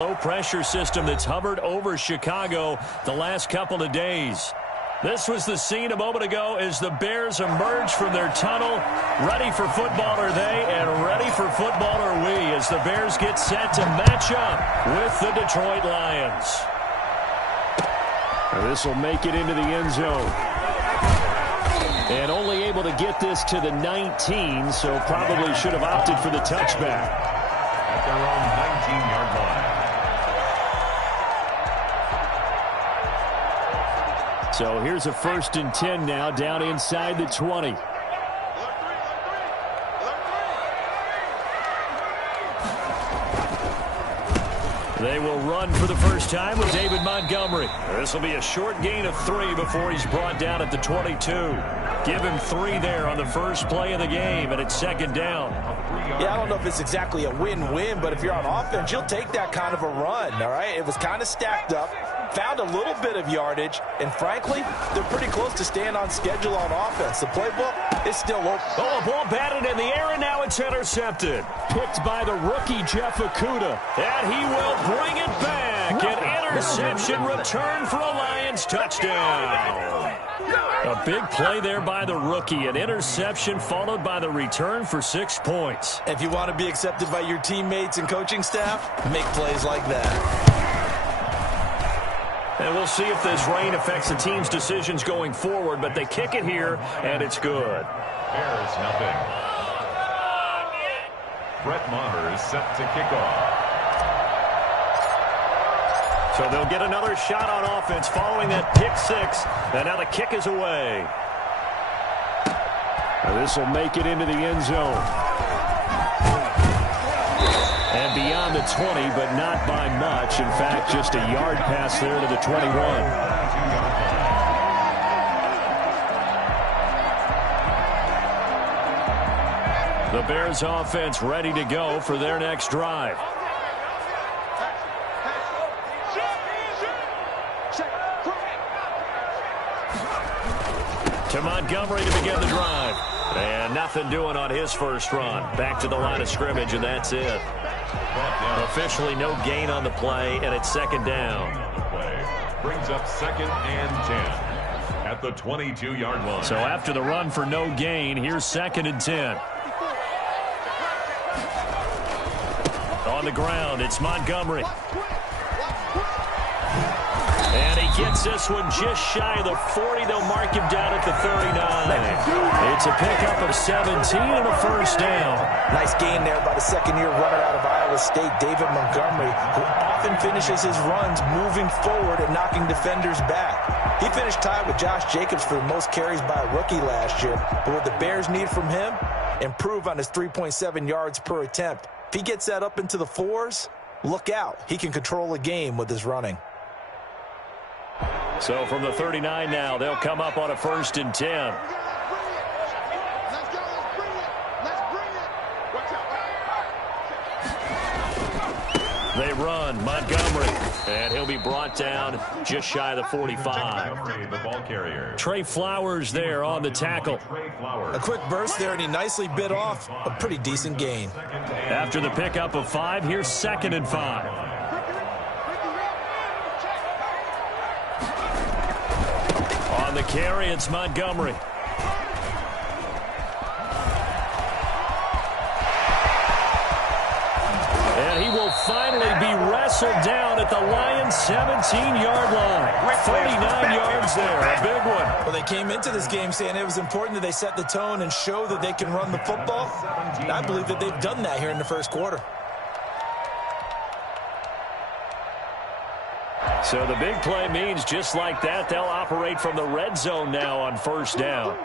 Low-pressure system that's hovered over Chicago the last couple of days. This was the scene a moment ago as the Bears emerge from their tunnel. Ready for football are they, and ready for football are we as the Bears get set to match up with the Detroit Lions. This will make it into the end zone. And only able to get this to the 19, so probably should have opted for the touchback. At their own 19-yard line. So here's a 1st and 10 now, down inside the 20. They will run for the first time with David Montgomery. This will be a short gain of 3 before he's brought down at the 22. Give him 3 there on the first play of the game, and it's 2nd down. Yeah, I don't know if it's exactly a win-win, but if you're on offense, you'll take that kind of a run, all right? It was kind of stacked up, found a little bit of yardage, and frankly, they're pretty close to staying on schedule on offense. The playbook is still open. Oh, a ball batted in the air, and now it's intercepted. Picked by the rookie, Jeff Okudah. And he will bring it back. An interception return for a Lions touchdown. A big play there by the rookie. An interception followed by the return for 6 points. If you want to be accepted by your teammates and coaching staff, make plays like that. And we'll see if this rain affects the team's decisions going forward, but they kick it here, and it's good. Bears nothing. Brett Maher is set to kick off. So they'll get another shot on offense following that pick 6, and now the kick is away. This will make it into the end zone. And beyond the 20, but not by much. In fact, just a yard pass there to the 21. The Bears offense ready to go for their next drive. To Montgomery to begin the drive. And nothing doing on his first run. Back to the line of scrimmage, and that's it. Officially no gain on the play, and it's 2nd down. Brings up 2nd and 10 at the 22-yard line. So after the run for no gain, here's 2nd and 10. On the ground, it's Montgomery. And he gets this one just shy of the 40. They'll mark him down at the 39. It's a pickup of 17 and a first down. Nice gain there by the second-year runner out of Iowa State, David Montgomery, who often finishes his runs moving forward and knocking defenders back. He finished tied with Josh Jacobs for the most carries by a rookie last year. But what the Bears need from him, improve on his 3.7 yards per attempt. If he gets that up into the 4s, look out. He can control a game with his running. So from the 39 now, they'll come up on a 1st and 10. They run, Montgomery, and he'll be brought down just shy of the 45. The ball carrier. Trey Flowers there on the tackle. A quick burst there, and he nicely bit off a pretty decent gain. After the pickup of 5, here's 2nd and 5. On the carry, it's Montgomery. And he will finally be wrestled down at the Lions' 17-yard line. 39 yards there, a big one. Well, they came into this game saying it was important that they set the tone and show that they can run the football. And I believe that they've done that here in the first quarter. So the big play means just like that, they'll operate from the red zone now on 1st down.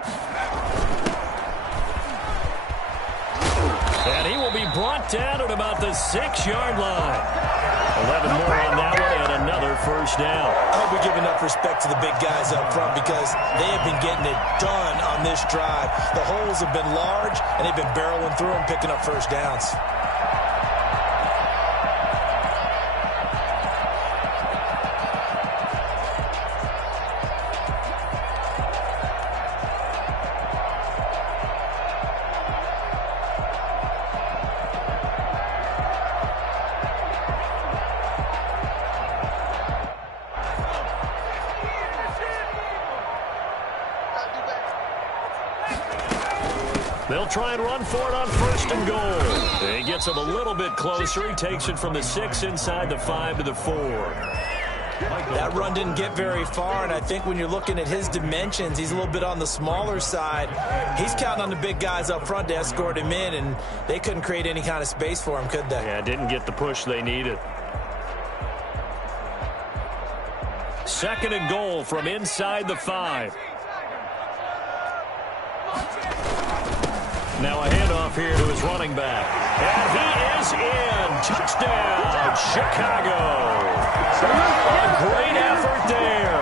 And he will be brought down at about the 6-yard line. 11 more on that one and another 1st down. I hope we give enough respect to the big guys up front because they have been getting it done on this drive. The holes have been large, and they've been barreling through them, picking up 1st downs. They'll try and run for it on 1st and goal. He gets him a little bit closer. He takes it from the 6 inside the 5 to the 4. That run didn't get very far, and I think when you're looking at his dimensions, he's a little bit on the smaller side. He's counting on the big guys up front to escort him in, and they couldn't create any kind of space for him, could they? Yeah, didn't get the push they needed. 2nd and goal from inside the 5. Now a handoff here to his running back. And he is in. Touchdown, Chicago. A great effort there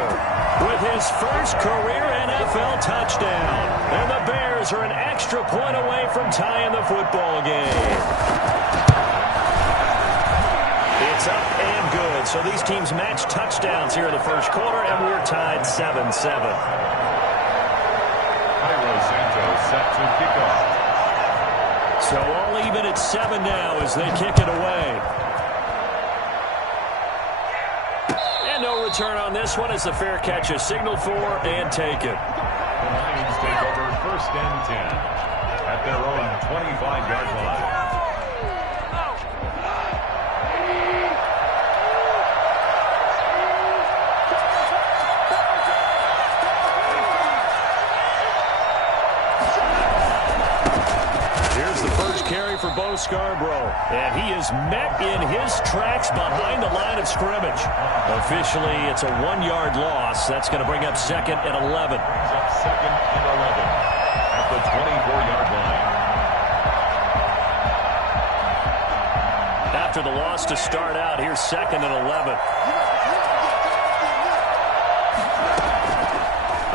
with his first career NFL touchdown. And the Bears are an extra point away from tying the football game. It's up and good. So these teams match touchdowns here in the first quarter, and we're tied 7-7. Santos set to kick off. So all even at 7 now as they kick it away. And no return on this one as the fair catch is signaled for and taken. The Lions take over 1st and 10 at their own 25-yard line. Carry for Bo Scarborough, and he is met in his tracks behind the line of scrimmage. Officially, it's a 1-yard loss. That's going to bring up 2nd and 11. Brings up 2nd and 11 at the 24-yard line. After the loss to start out, here's 2nd and 11.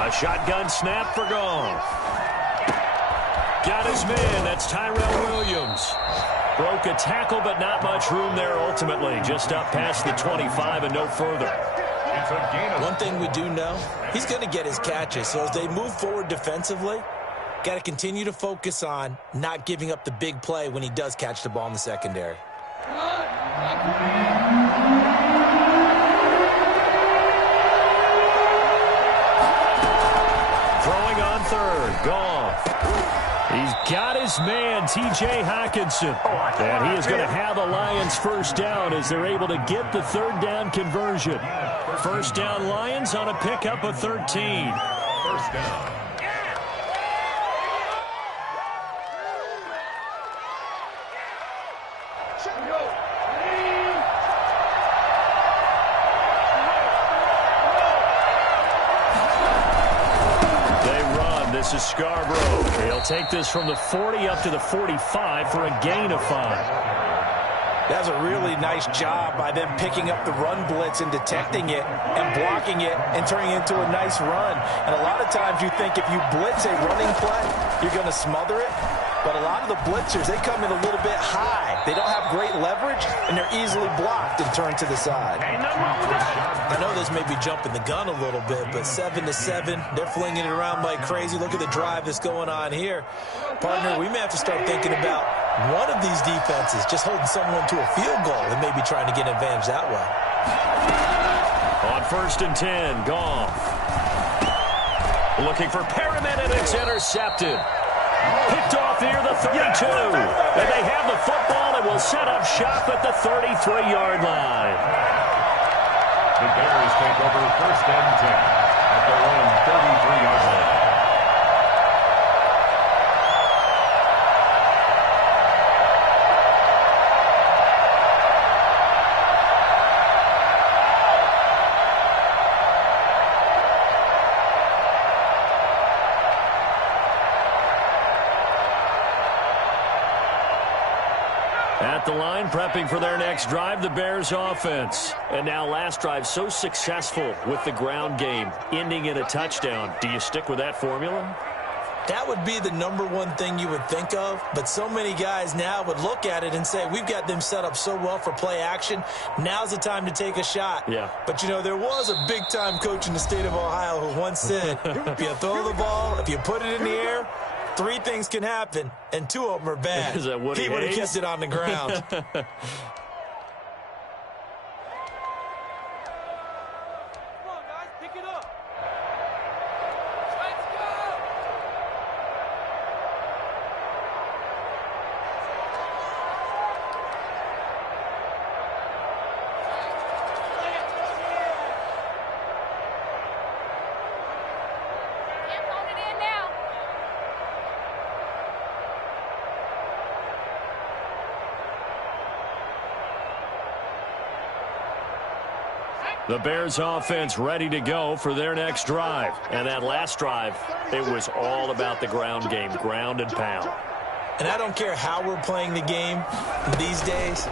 A shotgun snap for Goff. Got his man. That's Tyrell Williams. Broke a tackle, but not much room there ultimately. Just up past the 25 and no further. One thing we do know, he's going to get his catches. So as they move forward defensively, got to continue to focus on not giving up the big play when he does catch the ball in the secondary. Throwing on 3rd. Goff. He's got his man, T.J. Hockenson. And he is going to have the Lions first down as they're able to get the 3rd down conversion. First down Lions on a pickup of 13. First down. This is Scarborough. He'll take this from the 40 up to the 45 for a gain of 5. That's a really nice job by them picking up the run blitz and detecting it and blocking it and turning it into a nice run. And a lot of times you think if you blitz a running play, you're going to smother it. But a lot of the blitzers, they come in a little bit high. They don't have great leverage, and they're easily blocked and turned to the side. I know this may be jumping the gun a little bit, but 7-7, they're flinging it around like crazy. Look at the drive that's going on here. Partner, we may have to start thinking about one of these defenses just holding someone to a field goal and maybe trying to get an advantage that way. On 1st and 10, Goff. Looking for Perriman, and it's intercepted. Picked off near the 32. And they have the football and will set up shop at the 33-yard line. The Bears take over 1st and 10 at their own 33-yard line. At the line, prepping for their next drive, the Bears offense. And now last drive so successful with the ground game, ending in a touchdown. Do you stick with that formula? That would be the #1 thing you would think of, but so many guys now would look at it and say, we've got them set up so well for play action. Now's the time to take a shot. Yeah. But, you know, there was a big-time coach in the state of Ohio who once said, if you throw the ball, if you put it in the air, 3 things can happen, and 2 of them are bad. Is that Woody He would have Hayes? kept it on the ground. The Bears offense ready to go for their next drive. And that last drive, it was all about the ground game, ground and pound. And I don't care how we're playing the game these days,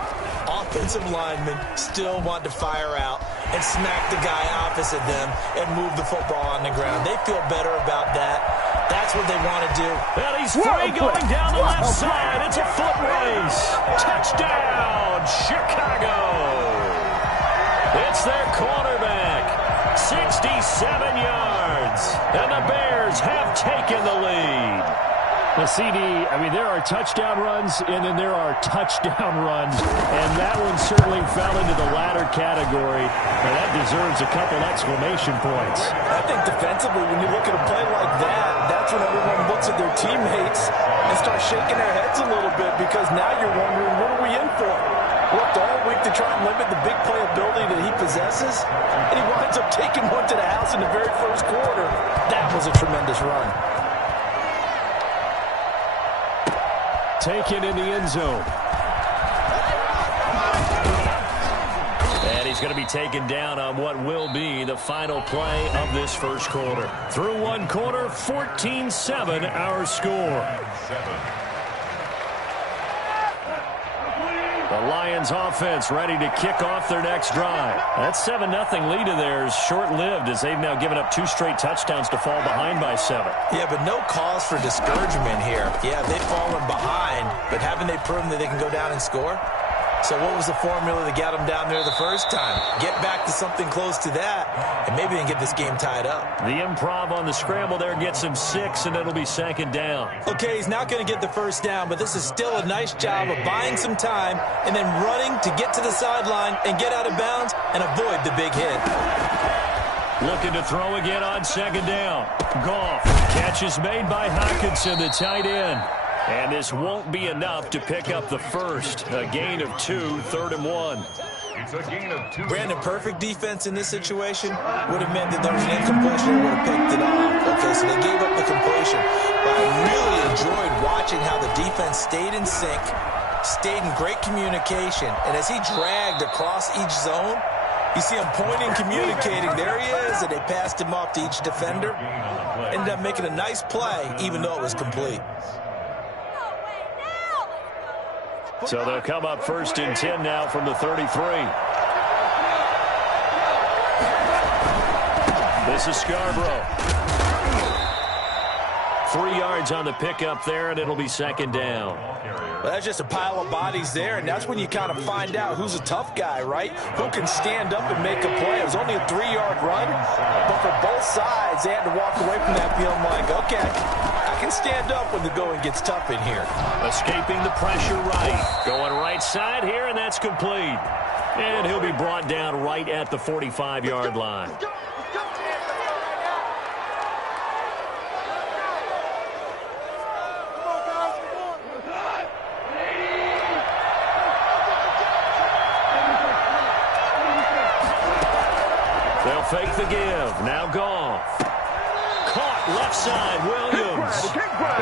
offensive linemen still want to fire out and smack the guy opposite them and move the football on the ground. They feel better about that. That's what they want to do. And he's free going down the left side. It's a foot race. Touchdown, Chicago. It's their quarterback, 67 yards, and the Bears have taken the lead. The CD, I mean, there are touchdown runs, and then there are touchdown runs, and that one certainly fell into the latter category, and that deserves a couple exclamation points. I think defensively, when you look at a play like that, that's when everyone looks at their teammates and starts shaking their heads a little bit, because now you're wondering, what are we in for? Worked all week to try and limit the big playability that he possesses, and he winds up taking one to the house in the very first quarter. That was a tremendous run. Taken in the end zone. And he's going to be taken down on what will be the final play of this first quarter. Through one quarter, 14-7 our score. The Lions offense ready to kick off their next drive. That 7-0 lead of theirs short-lived, as they've now given up 2 straight touchdowns to fall behind by 7. Yeah, but no cause for discouragement here. Yeah, they've fallen behind, but haven't they proven that they can go down and score? So what was the formula that got them down there the first time? Get back to something close to that, and maybe they can get this game tied up. The improv on the scramble there gets him 6, and it'll be second down. Okay, he's not going to get the first down, but this is still a nice job of buying some time and then running to get to the sideline and get out of bounds and avoid the big hit. Looking to throw again on second down. Goff. Catch is made by Hockenson, the tight end. And this won't be enough to pick up the first. A gain of 2, 3rd and 1. It's a gain of 2. Brandon, perfect defense in this situation would have meant that there was an incompletion and would have picked it off. Okay, so they gave up the completion. But I really enjoyed watching how the defense stayed in sync, stayed in great communication. And as he dragged across each zone, you see him pointing, communicating. There he is, and they passed him off to each defender. Ended up making a nice play, even though it was complete. So they'll come up 1st and 10 now from the 33. This is Scarborough. 3 yards on the pickup there, and it'll be second down. Well, that's just a pile of bodies there, and that's when you kind of find out who's a tough guy, right? Who can stand up and make a play. It was only a 3-yard run, but for both sides, they had to walk away from that feeling like, okay, I can stand up when the going gets tough in here. Escaping the pressure right. Going right side here, and that's complete. And he'll be brought down right at the 45-yard line. They'll fake the give. Now Goff. Caught left side, Williams.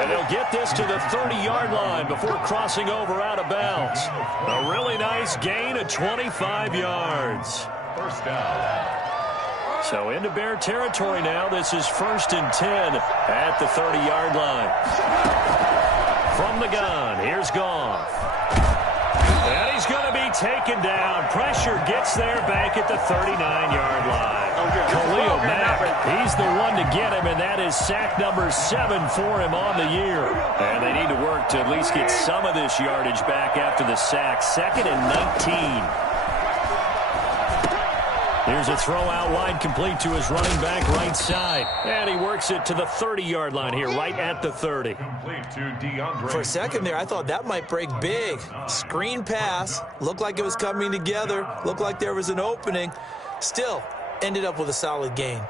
And they'll get this to the 30-yard line before crossing over out of bounds. A really nice gain of 25 yards. First down. So into Bear territory now. This is 1st and 10 at the 30-yard line. From the gun, here's Goff. And he's going to be taken down. Pressure gets there back at the 39-yard line. Khalil Mack, he's the one to get him, and that is sack number 7 for him on the year. And they need to work to at least get some of this yardage back after the sack. 2nd and 19. Here's a throw out wide, complete to his running back right side. And he works it to the 30-yard line here, right at the 30. For a second there, I thought that might break big. Screen pass. Looked like it was coming together. Looked like there was an opening. Still, ended up with a solid gain.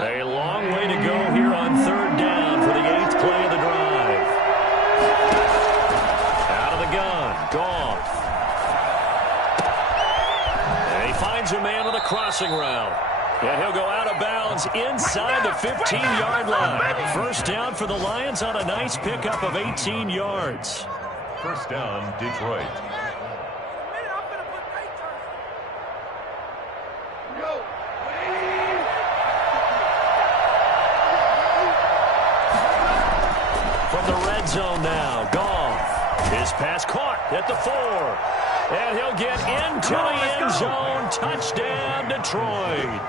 A long way to go here on 3rd down for the 8th play of the drive. Out of the gun, Goff. And he finds a man with a crossing route. And he'll go out of bounds inside the 15-yard line. First down for the Lions on a nice pickup of 18 yards. First down, Detroit. From the red zone now, Goff. His pass caught at the 4. And he'll get into the end zone. Touchdown, Detroit.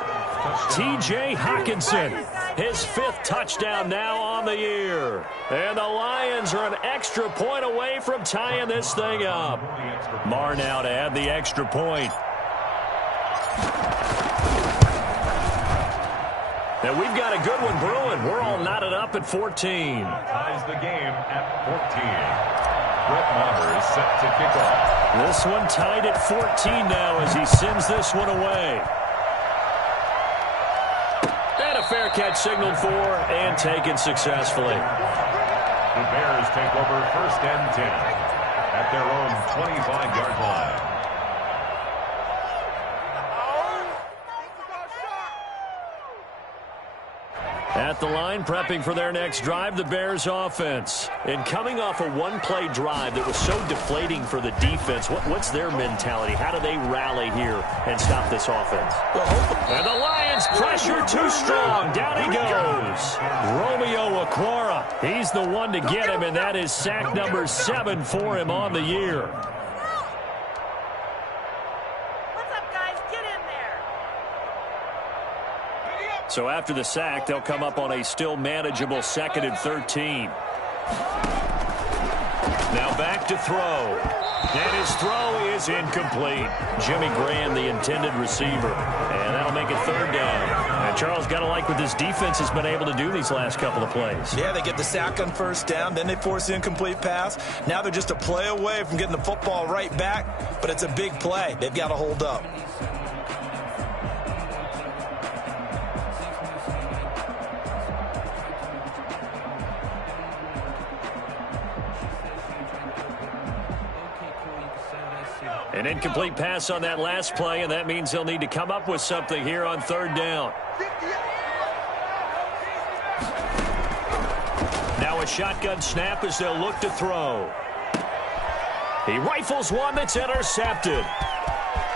T.J. Hockenson, his 5th touchdown now on the year. And the Lions are an extra point away from tying this thing up. Marr now to add the extra point. And we've got a good one brewing. We're all knotted up at 14. Ties the game at 14. Brett Maher is set to kick off. This one tied at 14 now as he sends this one away. And a fair catch signaled for and taken successfully. The Bears take over 1st and 10 at their own 25-yard line. At the line, prepping for their next drive, the Bears offense. And coming off a one-play drive that was so deflating for the defense, what's their mentality? How do they rally here and stop this offense? And the Lions pressure too strong. Down he goes. Romeo Okwara. He's the one to get him, and that is sack number 7 for him on the year. So after the sack, they'll come up on a still manageable 2nd and 13. Now back to throw. And his throw is incomplete. Jimmy Graham, the intended receiver. And that'll make it 3rd down. And Charles, got to like what this defense has been able to do these last couple of plays. Yeah, they get the sack on 1st down, then they force the incomplete pass. Now they're just a play away from getting the football right back, but it's a big play. They've got to hold up. An incomplete pass on that last play, and that means they'll need to come up with something here on 3rd down. Now a shotgun snap as they'll look to throw. He rifles one that's intercepted.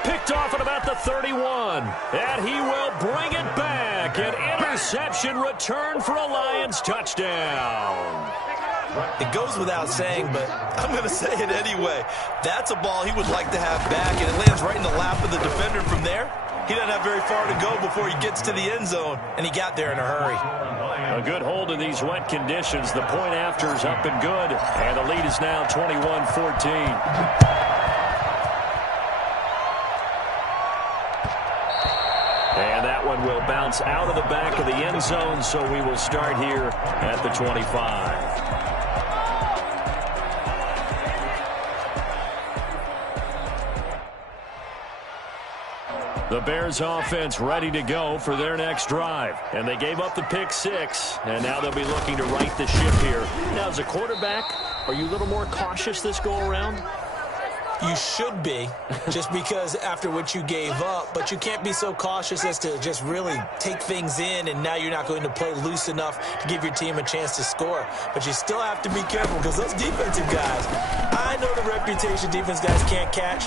Picked off at about the 31. And he will bring it back. An interception return for a Lions touchdown. It goes without saying, but I'm going to say it anyway. That's a ball he would like to have back, and it lands right in the lap of the defender from there. He doesn't have very far to go before he gets to the end zone, and he got there in a hurry. A good hold in these wet conditions. The point after is up and good, and the lead is now 21-14. And that one will bounce out of the back of the end zone, so we will start here at the 25. The Bears offense ready to go for their next drive. And they gave up the pick 6, and now they'll be looking to right the ship here. Now, as a quarterback, are you a little more cautious this go-around? You should be, just because after what you gave up, but you can't be so cautious as to just really take things in, and now you're not going to play loose enough to give your team a chance to score. But you still have to be careful, because those defensive guys, I know the reputation defense guys can't catch.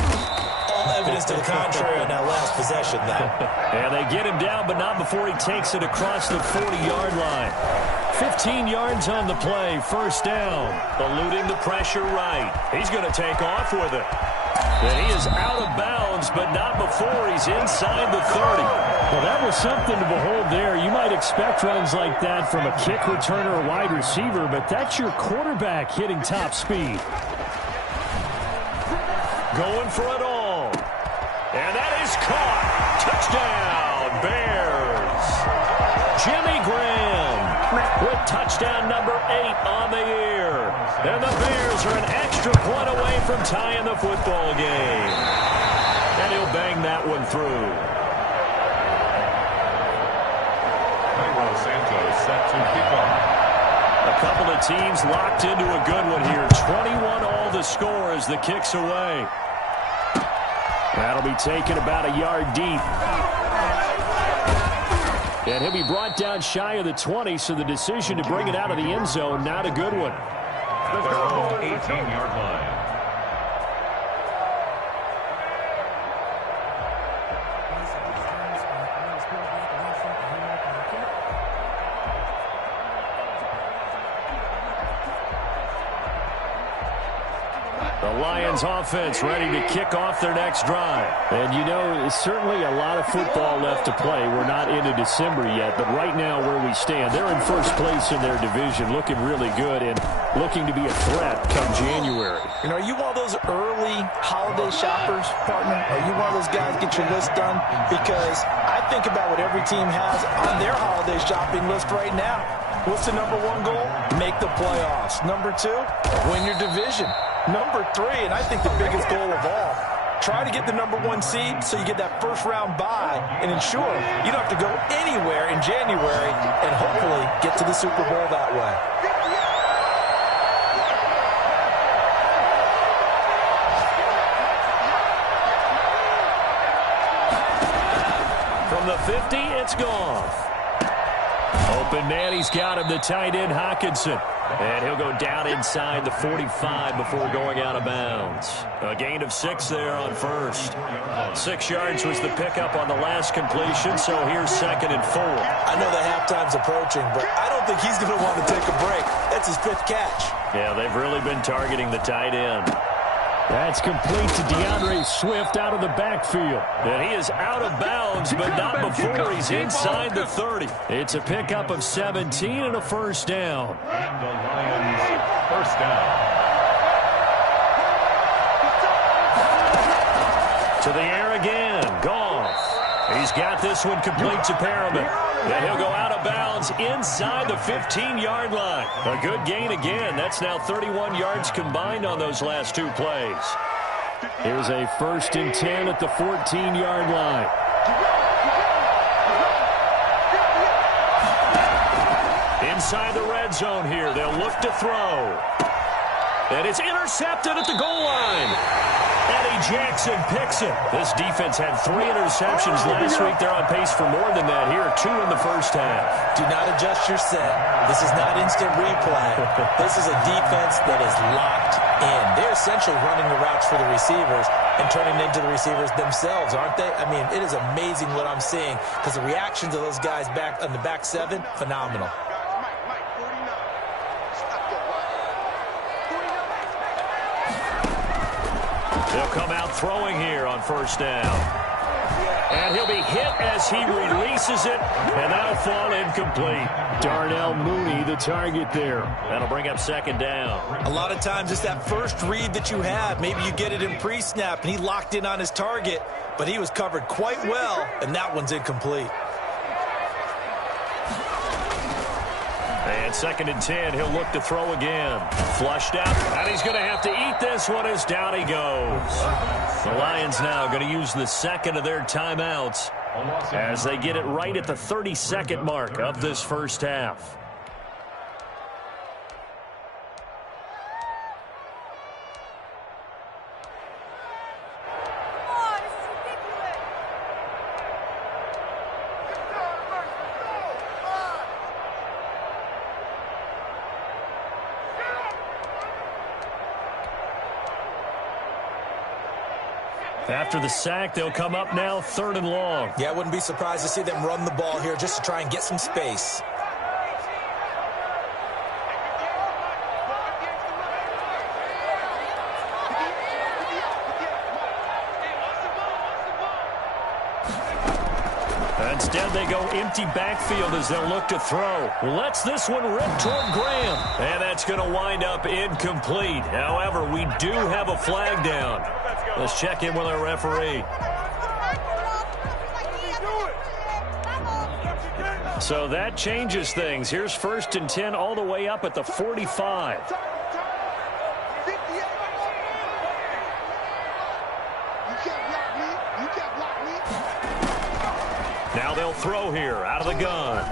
All evidence to the contrary on that last possession, though. And they get him down, but not before he takes it across the 40-yard line. 15 yards on the play, 1st down. Eluding the pressure right. He's going to take off with it. And he is out of bounds, but not before he's inside the 30. Well, that was something to behold there. You might expect runs like that from a kick returner or wide receiver, but that's your quarterback hitting top speed. Going for it all. And that is caught. Touchdown, Bears. Jimmy Graham with touchdown number 8 on the year. And the Bears are an extra point away from tying the football game. And he'll bang that one through. Santos set to kick off. A couple of teams locked into a good one here. 21 all the score as the kick's away. That'll be taken about a yard deep. And he'll be brought down shy of the 20, so the decision to bring it out of the end zone, not a good one. Their own 18-yard line. The Lions offense ready to kick off their next drive. And you know, it's certainly a lot of football left to play. We're not into December yet, but right now where we stand, they're in first place in their division, looking really good and looking to be a threat come January. You know, are you one of those early holiday shoppers, partner? Are you one of those guys get your list done? Because I think about what every team has on their holiday shopping list right now. What's the number one goal? Make the playoffs. Number two, win your division. Number three, and I think the biggest goal of all, try to get the number one seed so you get that first round bye and ensure you don't have to go anywhere in January and hopefully get to the Super Bowl that way. From the 50, it's gone. Open man, he's got him, the tight end Hockenson. And he'll go down inside the 45 before going out of bounds. A gain of 6 there on first. 6 yards was the pickup on the last completion, so here's 2nd and 4. I know the halftime's approaching, but I don't think he's going to want to take a break. That's his 5th catch. Yeah, they've really been targeting the tight end. That's complete to DeAndre Swift out of the backfield. And he is out of bounds, but not before he's inside the 30. It's a pickup of 17 and a first down. And the Lions first down. To the air again. Goff. He's got this one complete to Perriman. And he'll go out of bounds inside the 15-yard line. A good gain again. That's now 31 yards combined on those last 2 plays. Here's a 1st and 10 at the 14-yard line. Inside the red zone here. They'll look to throw. And it's intercepted at the goal line. Eddie Jackson picks it. This defense had 3 interceptions last week. They're on pace for more than that here. 2 in the first half. Do not adjust your set. This is not instant replay. This is a defense that is locked in. They're essentially running the routes for the receivers and turning into the receivers themselves, aren't they? I mean, it is amazing what I'm seeing because the reactions of those guys back on the back 7, phenomenal. They'll come out throwing here on first down. And he'll be hit as he releases it, and that'll fall incomplete. Darnell Mooney, the target there. That'll bring up 2nd down. A lot of times it's that first read that you have. Maybe you get it in pre-snap, and he locked in on his target, but he was covered quite well, and that one's incomplete. And 2nd and 10, he'll look to throw again. Flushed out, and he's going to have to eat this one as down he goes. The Lions now going to use the 2nd of their timeouts as they get it right at the 32nd mark of this first half. After the sack, they'll come up now 3rd and long. Yeah, I wouldn't be surprised to see them run the ball here just to try and get some space. Instead, they go empty backfield as they'll look to throw. Lets this one rip toward Graham. And that's going to wind up incomplete. However, we do have a flag down. Let's check in with our referee. So that changes things. Here's 1st and 10 all the way up at the 45. Now they'll throw here out of the gun.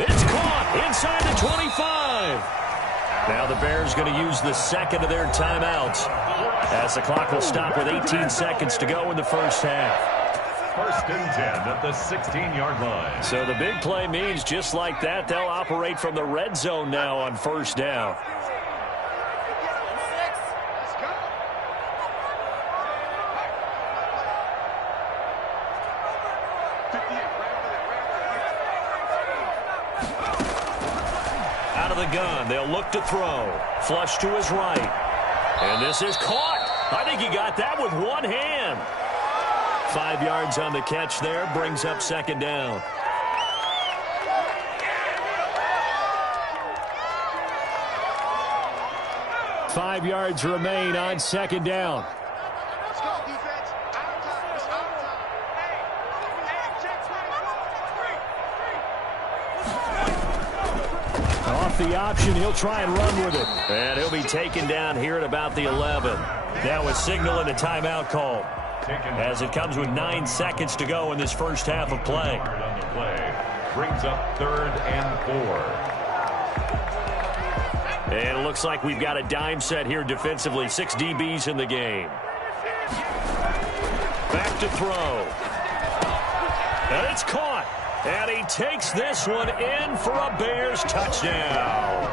It's caught inside the 25. Now the Bears going to use the 2nd of their timeouts as the clock will stop with 18 seconds to go in the first half. first and 10 at the 16-yard line. So the big play means just like that, they'll operate from the red zone now on first down. Out of the gun, they'll look to throw. Flush to his right. And this is caught. I think he got that with one hand. 5 yards on the catch there, brings up second down. Five yards remain on second down. Off the option, he'll try and run with it. And he'll be taken down here at about the 11. Now with signaling a timeout call, as it comes with 9 seconds to go in this first half of play. On the play brings up 3rd and 4. And it looks like we've got a dime set here defensively. 6 DBs in the game. Back to throw. And it's caught. And he takes this one in for a Bears touchdown.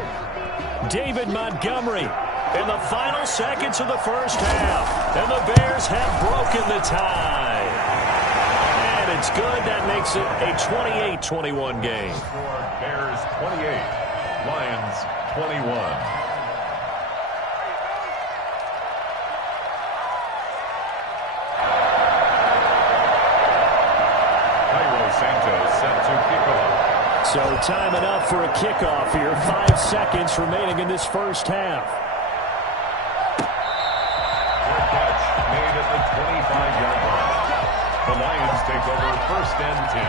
David Montgomery in the final seconds of the first half. And the Bears have broken the tie. And it's good. That makes it a 28-21 game. Bears 28, Lions 21. So time enough for a kickoff here. 5 seconds remaining in this first half. Good catch made at the 25-yard line. The Lions take over first and 10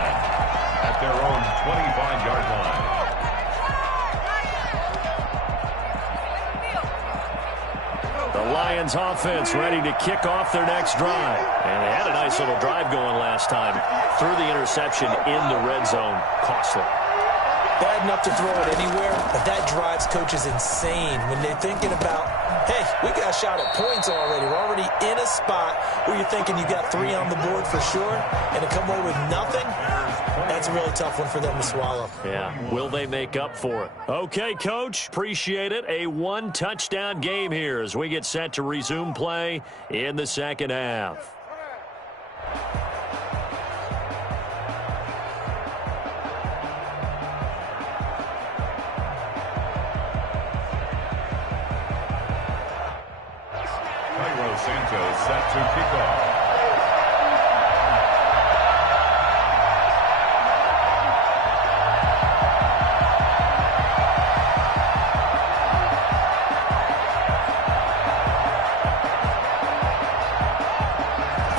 at their own 25-yard line. The Lions offense ready to kick off their next drive. And they had a nice little drive going last time. Threw the interception in the red zone. Costly. Bad enough to throw it anywhere, but that drives coaches insane when they're thinking about, hey, we got a shot at points already. We're already in a spot where you're thinking you got 3 on the board for sure, and to come away with nothing, that's a really tough one for them to swallow. Yeah, will they make up for it? Okay, Coach, appreciate it. A 1-touchdown game here as we get set to resume play in the second half. Santos set to kick off.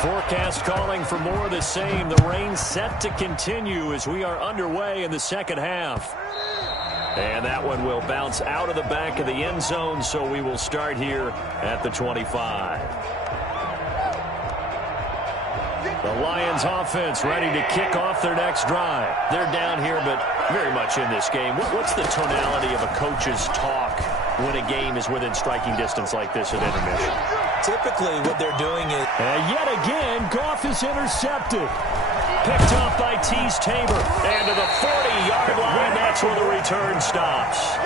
Forecast calling for more of the same. The rain set to continue as we are underway in the second half. And that one will bounce out of the back of the end zone, so we will start here at the 25. The Lions offense ready to kick off their next drive. They're down here, but very much in this game. What's the tonality of a coach's talk when a game is within striking distance like this at intermission? Typically, what they're doing is... And yet again, Goff is intercepted. Picked off by Tease Tabor. And to the 40-yard line, that's where the return stops.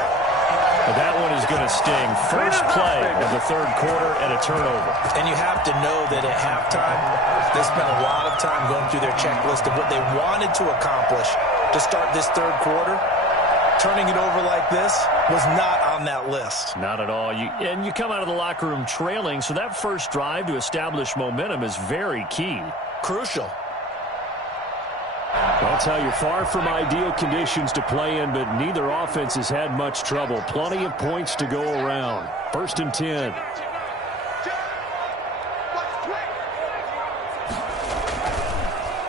That one is going to sting. First play of the third quarter and a turnover. And you have to know that at halftime, they spent a lot of time going through their checklist of what they wanted to accomplish to start this third quarter. Turning it over like this was not on that list. Not at all. And you come out of the locker room trailing, so that first drive to establish momentum is very key. Crucial. I'll tell you, far from ideal conditions to play in, but neither offense has had much trouble. Plenty of points to go around. First and 10.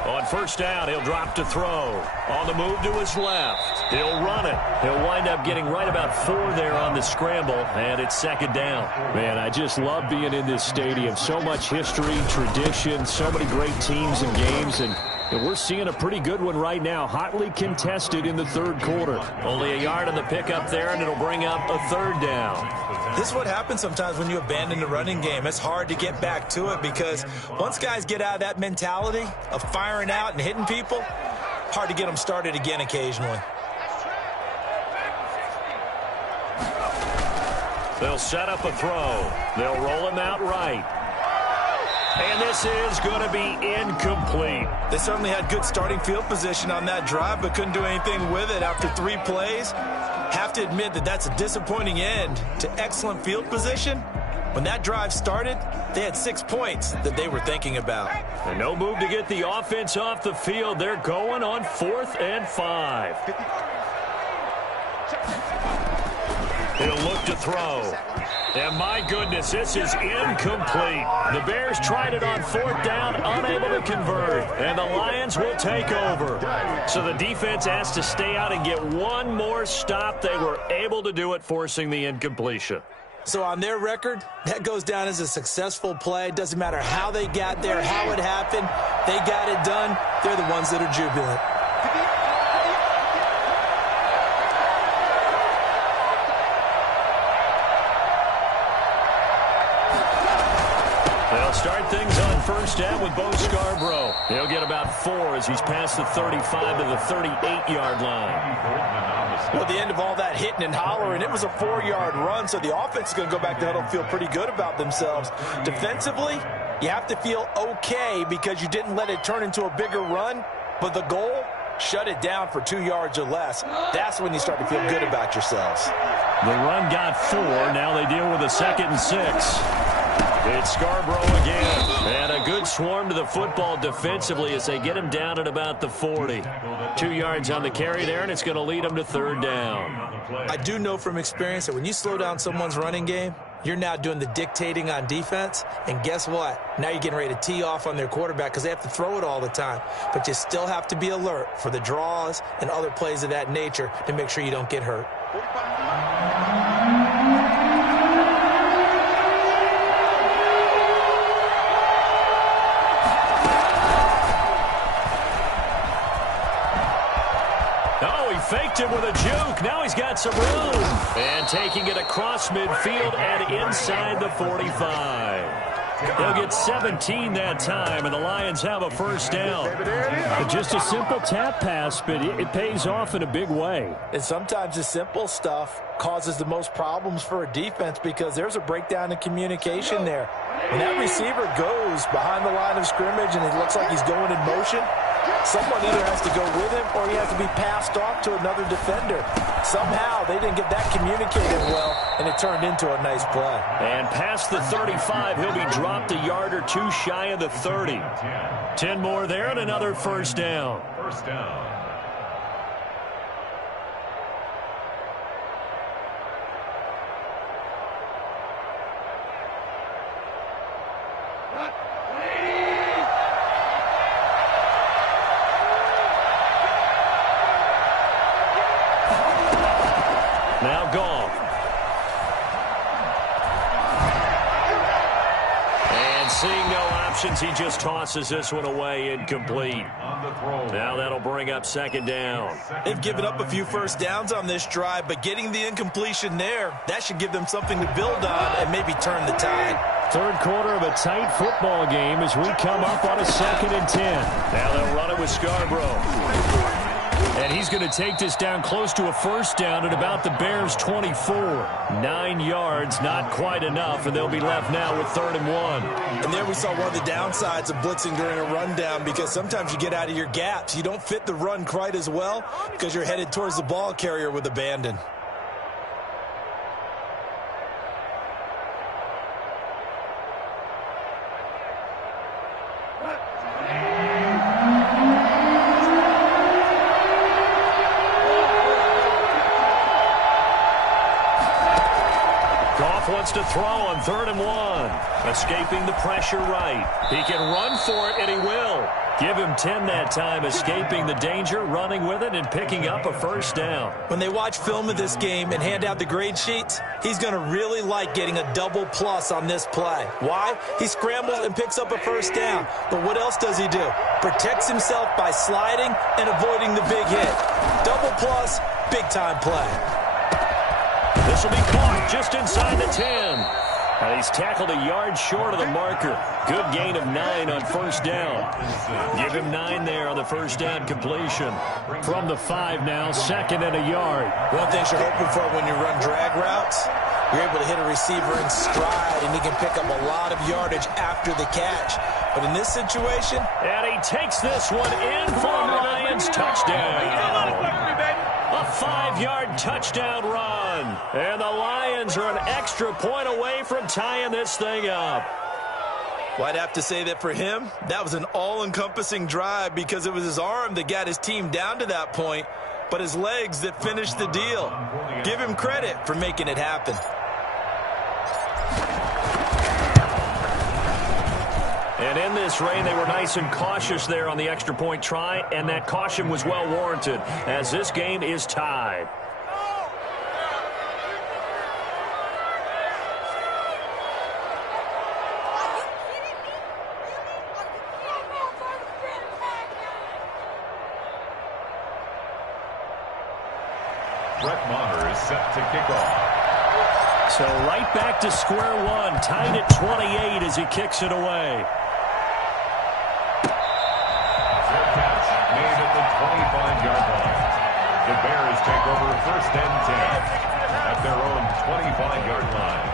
On first down, he'll drop to throw. On the move to his left. He'll run it. He'll wind up getting right about 4 there on the scramble, and it's second down. Man, I just love being in this stadium. So much history, tradition, so many great teams and games, and And we're seeing a pretty good one right now, hotly contested in the third quarter. Only a yard on the pickup there, and it'll bring up a third down. This is what happens sometimes when you abandon the running game. It's hard to get back to it because once guys get out of that mentality of firing out and hitting people, hard to get them started again occasionally. They'll set up a throw. They'll roll him out right. And this is going to be incomplete. They certainly had good starting field position on that drive, but couldn't do anything with it after 3 plays. Have to admit that that's a disappointing end to excellent field position. When that drive started, they had 6 points that they were thinking about. And no move to get the offense off the field. They're going on 4th and 5. He'll look to throw. And my goodness, this is incomplete. The Bears tried it on 4th down, unable to convert. And the Lions will take over. So the defense has to stay out and get one more stop. They were able to do it, forcing the incompletion. So on their record, that goes down as a successful play. Doesn't matter how they got there, how it happened. They got it done. They're the ones that are jubilant. They'll start things on 1st down with Bo Scarborough. He'll get about 4 as he's past the 35 to the 38-yard line. Well, at the end of all that hitting and hollering, it was a 4-yard run, so the offense is going to go back to huddle and feel pretty good about themselves. Defensively, you have to feel okay because you didn't let it turn into a bigger run, but the goal, shut it down for 2 yards or less. That's when you start to feel good about yourselves. The run got 4. Now they deal with a 2nd and 6. It's Scarborough again. And a good swarm to the football defensively as they get him down at about the 40. 2 yards on the carry there, and it's going to lead them to 3rd down. I do know from experience that when you slow down someone's running game, you're now doing the dictating on defense. And guess what? Now you're getting ready to tee off on their quarterback because they have to throw it all the time. But you still have to be alert for the draws and other plays of that nature to make sure you don't get hurt. Faked him with a juke. Now he's got some room. And taking it across midfield and inside the 45. They'll get 17 that time, and the Lions have a 1st down. Just a simple tap pass, but it pays off in a big way. And sometimes the simple stuff causes the most problems for a defense because there's a breakdown in communication there. When that receiver goes behind the line of scrimmage and it looks like he's going in motion, someone either has to go with him or he has to be passed off to another defender. Somehow they didn't get that communicated well, and it turned into a nice play. And past the 35, he'll be dropped a yard or 2 shy of the 30. 10 more there and another 1st down. 1st down. Now Goff. And seeing no options, he just tosses this one away, incomplete. Now that'll bring up 2nd down. They've given up a few 1st downs on this drive, but getting the incompletion there, that should give them something to build on and maybe turn the tide. 3rd quarter of a tight football game as we come up on a 2nd and 10. Now they'll run it with Scarborough. And he's going to take this down close to a 1st down at about the Bears' 24. 9 yards, not quite enough, and they'll be left now with 3rd and 1. And there we saw one of the downsides of blitzing during a rundown because sometimes you get out of your gaps. You don't fit the run quite as well because you're headed towards the ball carrier with abandon. wants to throw on 3rd and 1. Escaping the pressure right. He can run for it, and he will. Give him 10 that time, escaping the danger, running with it, and picking up a first down. When they watch film of this game and hand out the grade sheets, he's going to really like getting a double plus on this play. Why? He scrambles and picks up a first down. But what else does he do? Protects himself by sliding and avoiding the big hit. Double plus, big-time play. This will be caught just inside the 10. And he's tackled a yard short of the marker. Good gain of 9 on first down. Give him 9 there on the first down completion. From the 5 now, 2nd and a yard. One thing you're hoping for when you run drag routes, you're able to hit a receiver in stride, and he can pick up a lot of yardage after the catch. But in this situation... And he takes this one in for a Lions touchdown. A 5-yard touchdown run. And the Lions are an extra point away from tying this thing up. Well, I'd have to say that for him, that was an all-encompassing drive because it was his arm that got his team down to that point, but his legs that finished the deal. Give him credit for making it happen. And in this rain, they were nice and cautious there on the extra point try, and that caution was well warranted as this game is tied. Brett Maher is set to kick off. So right back to square one, tied at 28 as he kicks it away. Made at the 25-yard line. The Bears take over 1st and 10 at their own 25-yard line.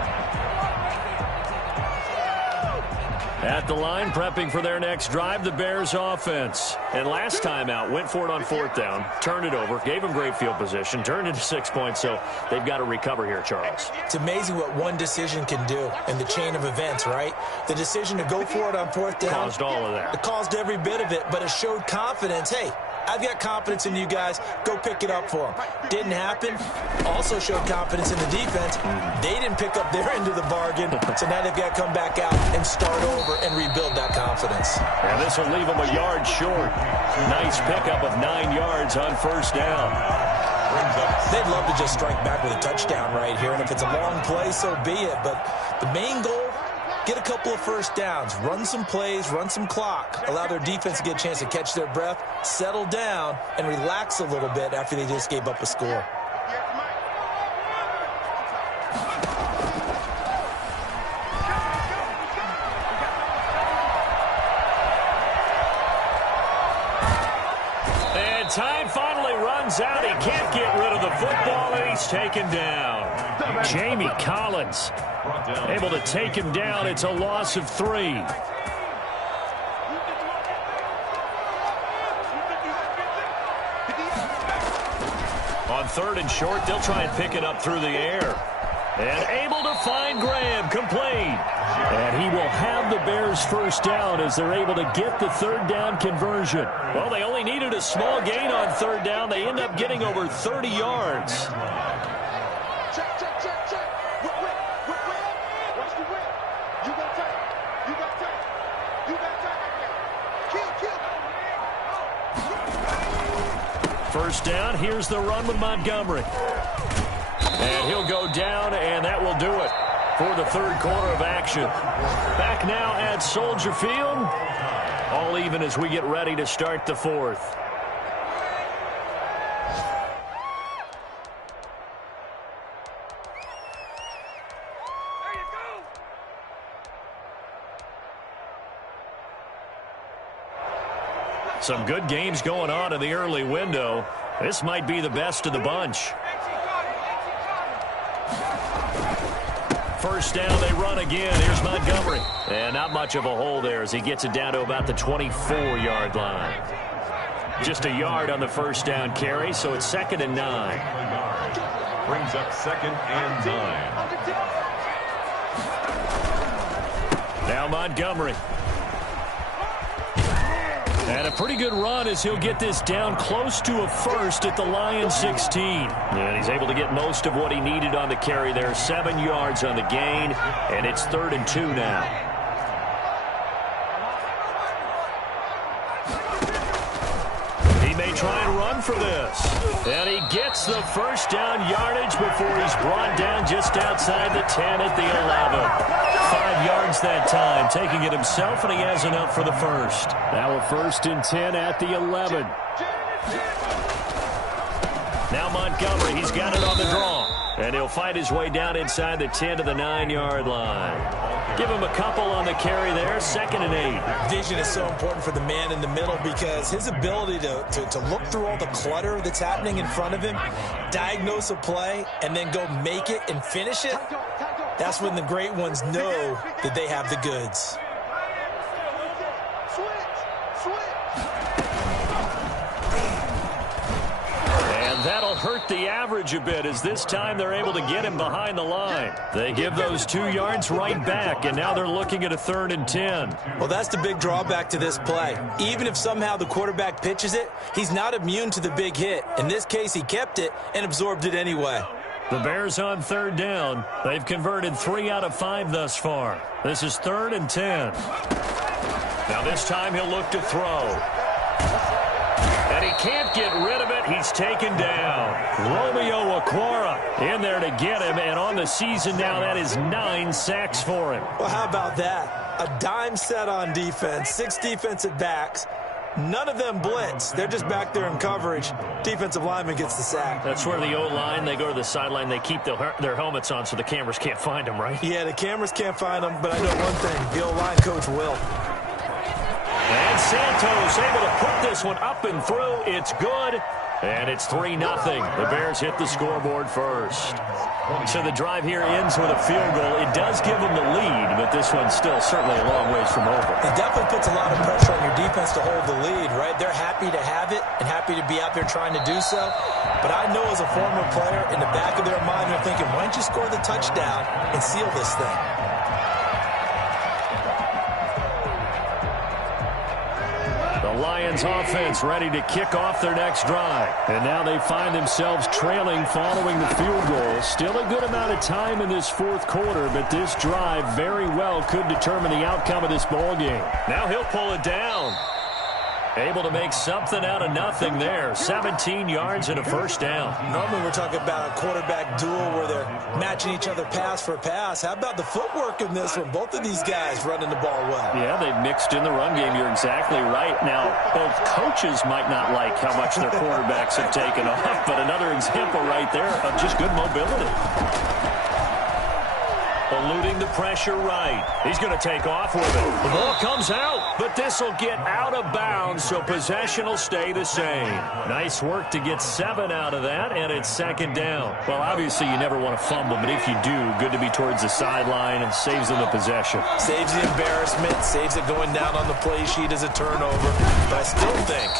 At the line, prepping for their next drive, the Bears offense. And last time out, went for it on 4th down, turned it over, gave them great field position, turned it to 6 points, so they've got to recover here, Charles. It's amazing what one decision can do in the chain of events, right? The decision to go for it on 4th down. Caused all of that. It caused every bit of it, but it showed confidence. Hey, I've got confidence in you guys. Go pick it up for them. Didn't happen. Also showed confidence in the defense. They didn't pick up their end of the bargain, so now they've got to come back out and start over and rebuild that confidence. And this will leave them a yard short. Nice pickup of 9 yards on 1st down. They'd love to just strike back with a touchdown right here, and if it's a long play, so be it. But the main goal, get a couple of first downs, run some plays, run some clock, allow their defense to get a chance to catch their breath, settle down, and relax a little bit after they just gave up a score. And time finally runs out. He can't get rid of the football, and he's taken down. Jamie Collins able to take him down. It's a loss of 3. On 3rd and short, they'll try and pick it up through the air. And able to find Graham, complete. And he will have the Bears first down as they're able to get the 3rd down conversion. Well, they only needed a small gain on 3rd down. They end up getting over 30 yards. First down, here's the run with Montgomery. And he'll go down, and that will do it for the 3rd quarter of action. Back now at Soldier Field. All even as we get ready to start the 4th. Some good games going on in the early window. This might be the best of the bunch. First down, they run again. Here's Montgomery. And not much of a hole there as he gets it down to about the 24-yard line. Just a yard on the first down carry, so it's 2nd and 9. Brings up 2nd and 9. Now Montgomery. And a pretty good run as he'll get this down close to a first at the Lions 16. And he's able to get most of what he needed on the carry there. 7 yards on the gain, and it's 3rd and 2 now. Try and run for this. And he gets the first down yardage before he's brought down just outside the 10 at the 11. 5 yards that time, taking it himself, and he has enough for the first. Now a 1st and 10 at the 11. Now Montgomery, he's got it on the draw. And he'll fight his way down inside the 10 to the 9-yard line. Give him a couple on the carry there, 2nd and 8. Vision is so important for the man in the middle because his ability to look through all the clutter that's happening in front of him, diagnose a play, and then go make it and finish it, that's when the great ones know that they have the goods. That'll hurt the average a bit as this time they're able to get him behind the line. They give those 2 yards right back, and now they're looking at a 3rd and 10. Well, that's the big drawback to this play. Even if somehow the quarterback pitches it, he's not immune to the big hit. In this case, he kept it and absorbed it anyway. The Bears on 3rd down. They've converted 3 out of 5 thus far. This is 3rd and 10. Now this time he'll look to throw. And he can't get rid of it. He's taken down. Romeo Okwara in there to get him. And on the season now, that is 9 sacks for him. Well, how about that? A dime set on defense, 6 defensive backs. None of them blitz. They're just back there in coverage. Defensive lineman gets the sack. That's where the O-line, they go to the sideline, they keep their helmets on so the cameras can't find them, right? Yeah, the cameras can't find them, but I know one thing. The O-line coach will. And Santos able to put this one up and through. It's good. And it's 3-0. The Bears hit the scoreboard first. So the drive here ends with a field goal. It does give them the lead, but this one's still certainly a long ways from over. It definitely puts a lot of pressure on your defense to hold the lead, right? They're happy to have it and happy to be out there trying to do so. But I know as a former player, in the back of their mind, they're thinking, why don't you score the touchdown and seal this thing? The Lions offense ready to kick off their next drive. And now they find themselves trailing following the field goal. Still a good amount of time in this 4th quarter, but this drive very well could determine the outcome of this ball game. Now he'll pull it down. Able to make something out of nothing there. 17 yards and a first down. Normally we're talking about a quarterback duel where they're matching each other pass for pass. How about the footwork in this one? Both of these guys running the ball well. Yeah, they've mixed in the run game. You're exactly right. Now, both coaches might not like how much their quarterbacks have taken off, but another example right there of just good mobility. Eluding the pressure right. He's going to take off with it. The ball comes out, but this will get out of bounds, so possession will stay the same. Nice work to get 7 out of that, and it's 2nd down. Well, obviously you never want to fumble, but if you do, good to be towards the sideline and saves them the possession. Saves the embarrassment, saves it going down on the play sheet as a turnover, but I still think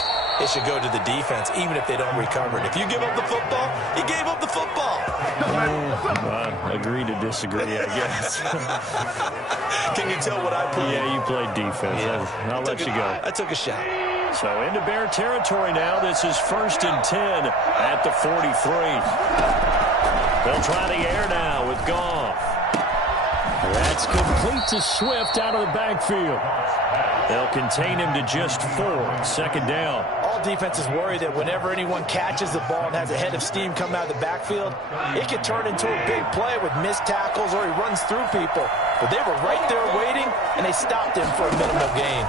it should go to the defense, even if they don't recover it. If you give up the football, you gave up the football. Agree to disagree, I guess. Can you tell what I played? Yeah, you played defense. Yeah. I'll let you go. I took a shot. So into Bear territory now. This is 1st and 10 at the 43. They'll try the air now with Goff. That's complete to Swift out of the backfield. They'll contain him to just 4. 2nd down. All defenses worry that whenever anyone catches the ball and has a head of steam come out of the backfield, it could turn into a big play with missed tackles or he runs through people. But they were right there waiting, and they stopped him for a minimal gain.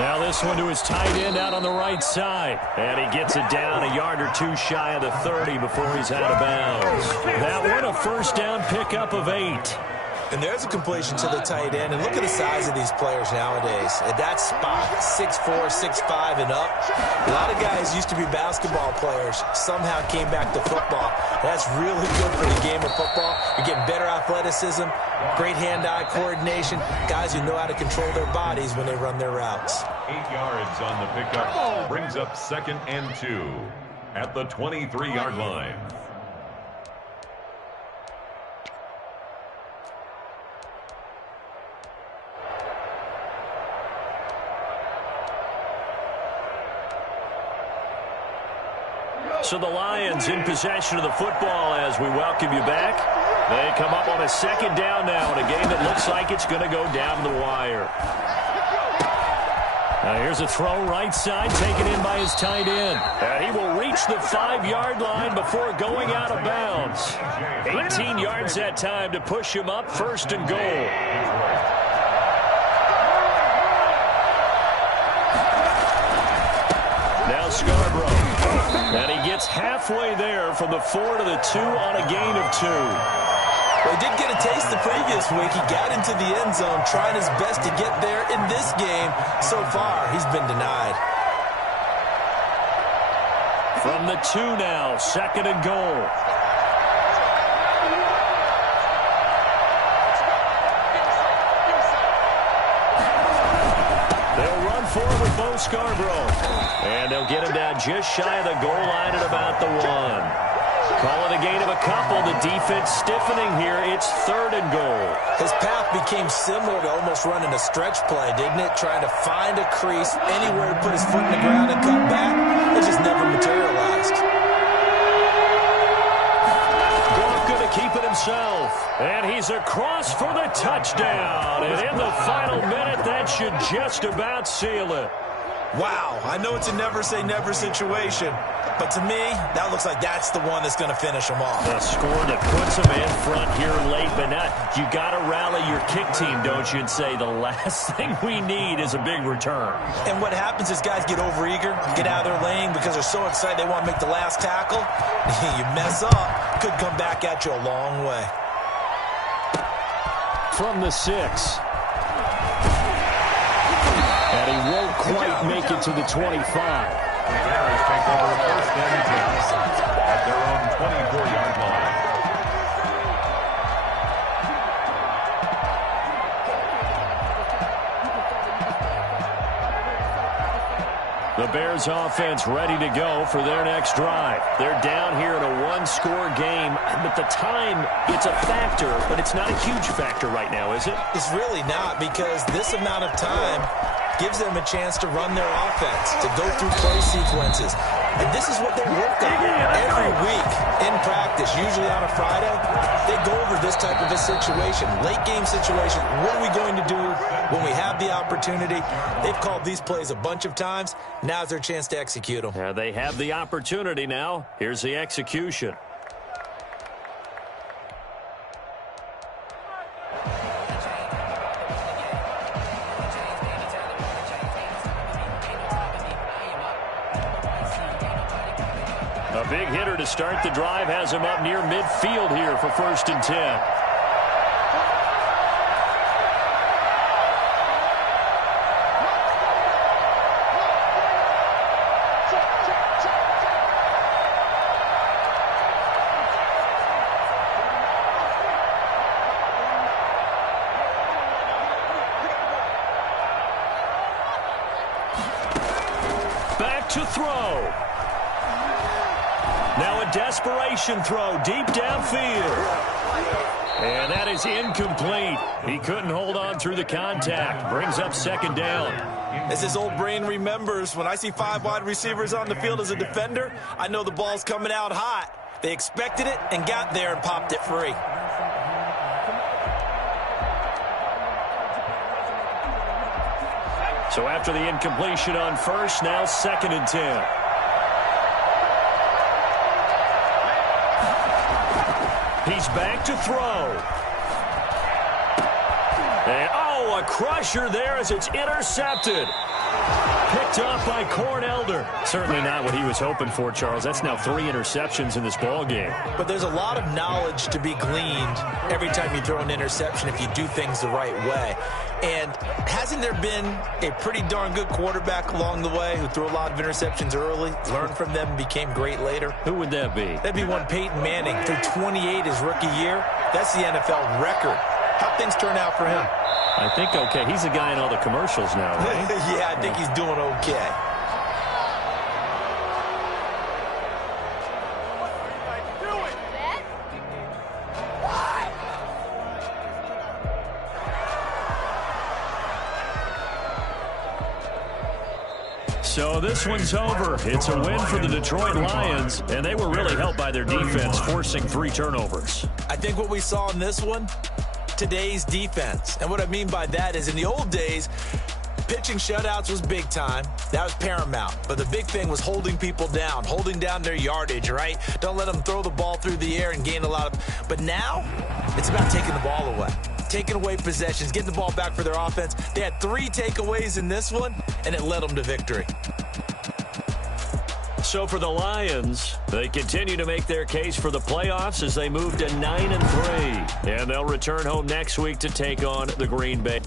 Now this one to his tight end out on the right side. And he gets it down a yard or 2 shy of the 30 before he's out of bounds. That one a first down pickup of 8. And there's a completion to the tight end. And look at the size of these players nowadays. At that spot, 6'4", 6'5", and up. A lot of guys used to be basketball players. Somehow came back to football. That's really good for the game of football. You're getting better athleticism, great hand-eye coordination, guys who know how to control their bodies when they run their routes. 8 yards on the pickup. Brings up 2nd and 2 at the 23-yard line. So the Lions in possession of the football as we welcome you back. They come up on a second down now in a game that looks like it's going to go down the wire. Now here's a throw right side taken in by his tight end. And he will reach the 5-yard line before going out of bounds. 18 yards that time to push him up, first and goal. Now Scarborough. And he gets halfway there from the 4 to the 2 on a gain of 2. Well, he did get a taste the previous week. He got into the end zone, trying his best to get there in this game. So far, he's been denied. From the 2 now, second and goal. They'll run forward with Bo Scarborough. And they'll get him down just shy of the goal line at about the 1. Call it a gain of a couple. The defense stiffening here. It's third and goal. His path became similar to almost running a stretch play, didn't it? Trying to find a crease, anywhere to put his foot in the ground and cut back. It just never materialized. Gronk going to keep it himself. And he's across for the touchdown. And in the final minute, that should just about seal it. Wow, I know it's a never-say-never situation, but to me, that looks like that's the one that's going to finish them off. A score that puts them in front here late, but not. You got to rally your kick team, don't you, and say the last thing we need is a big return. And what happens is guys get overeager, get out of their lane because they're so excited they want to make the last tackle. You mess up, could come back at you a long way. From the 6. And he won't quite make it to the 25. The Bears take over first and 10 at their own 24-yard line. The Bears offense ready to go for their next drive. They're down here in a one-score game, but the time, it's a factor, but it's not a huge factor right now, is it? It's really not, because this amount of time gives them a chance to run their offense, to go through play sequences. And this is what they work on every week in practice, usually on a Friday. They go over this type of a situation, late game situation. What are we going to do when we have the opportunity? They've called these plays a bunch of times. Now's their chance to execute them. Yeah, they have the opportunity now. Here's the execution. A big hitter to start the drive has him up near midfield here for first and 10. Back to throw. Now a desperation throw deep downfield. And that is incomplete. He couldn't hold on through the contact. Brings up second down. As his old brain remembers, when I see 5 wide receivers on the field as a defender, I know the ball's coming out hot. They expected it and got there and popped it free. So after the incompletion on first, now second and 10. He's back to throw. And, oh, a crusher there as it's intercepted. Picked off by Cornelder. Certainly not what he was hoping for, Charles. That's now 3 interceptions in this ball game. But there's a lot of knowledge to be gleaned every time you throw an interception if you do things the right way. And hasn't there been a pretty darn good quarterback along the way who threw a lot of interceptions early, learned from them, and became great later? Who would that be? That'd be one Peyton Manning. Threw 28 his rookie year. That's the NFL record. How'd things turn out for him? I think okay. He's a guy in all the commercials now, right? Yeah, I think he's doing okay. So this one's over. It's a win for the Detroit Lions, and they were really helped by their defense, forcing 3 turnovers. I think what we saw in this one, today's defense. And what I mean by that is in the old days, pitching shutouts was big time. That was paramount. But the big thing was holding people down, holding down their yardage, right? Don't let them throw the ball through the air and gain a lot of... But now, it's about taking the ball away. Taking away possessions, getting the ball back for their offense. They had 3 takeaways in this one, and it led them to victory. So for the Lions, they continue to make their case for the playoffs as they move to 9-3. And they'll return home next week to take on the Green Bay.